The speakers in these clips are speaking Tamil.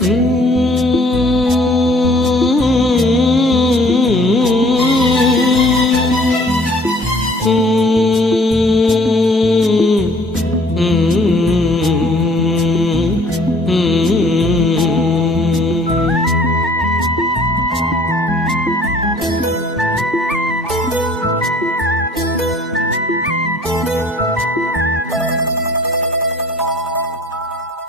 Mm.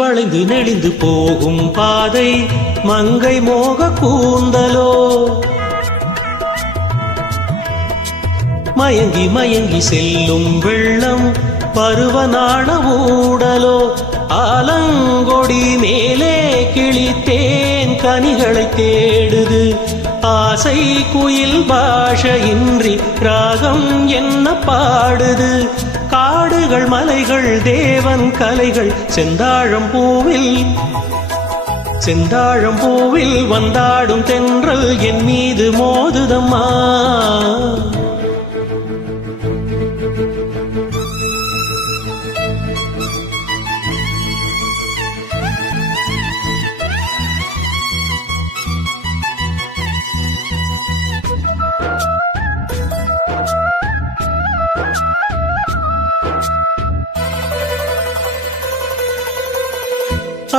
வளைந்து நெளிந்து போகும் பாதை மங்கை மோக கூந்தலோ. மயங்கி மயங்கி செல்லும் வெள்ளம் பருவநாண ஊடலோ. ஆலங்கொடி மேலே கிழித்தேன் கனிகளை தேடுது. ஆசை குயில் பாஷையின்றி ராகம் என்ன பாடுது. காடுகள் மலைகள் தேவன் கலைகள். செந்தாழம் பூவில் செந்தாழம் பூவில் வந்தாடும் தென்றல் என் மீது மோதுதம்மா.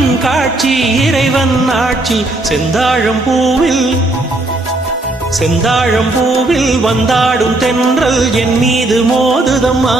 மலையின் காட்சி இறைவன் ஆட்சி. செந்தாழம் பூவில் செந்தாழம் பூவில் வந்தாடும் தென்றல் என் மீது மோதுதம்மா.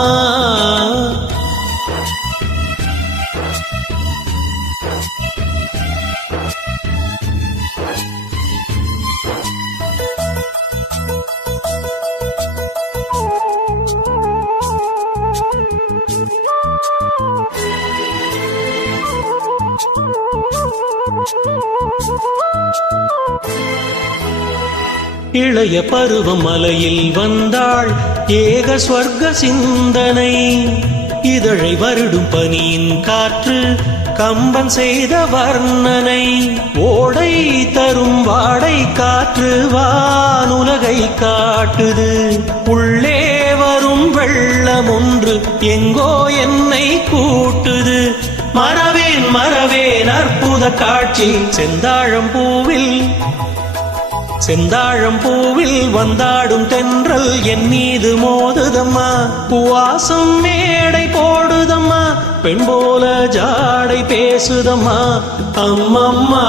இளைய பருவம் மலையில் வந்தாள் ஏக ஸ்வர்க்க சிந்தனை. இதழை வருடும் பனியின் காற்று கம்பன் செய்த வர்ணனை. ஓடை தரும் வாடை காற்று வானுலகை காட்டுது. உள்ளே வரும் வெள்ளம் ஒன்று எங்கோ என்னை கூட்டுது. மறவேன் மறவேன் அற்புத காட்சி. செந்தாழம் பூவில் செந்தாழம் பூவில் வந்தாடும் தென்றல் என் மீது மோதுதம்மா. பூவாசம் மேடை போடுதம்மா. பெண் போல ஜாடை பேசுதம்மா. அம்மம்மா அம்மம்மா.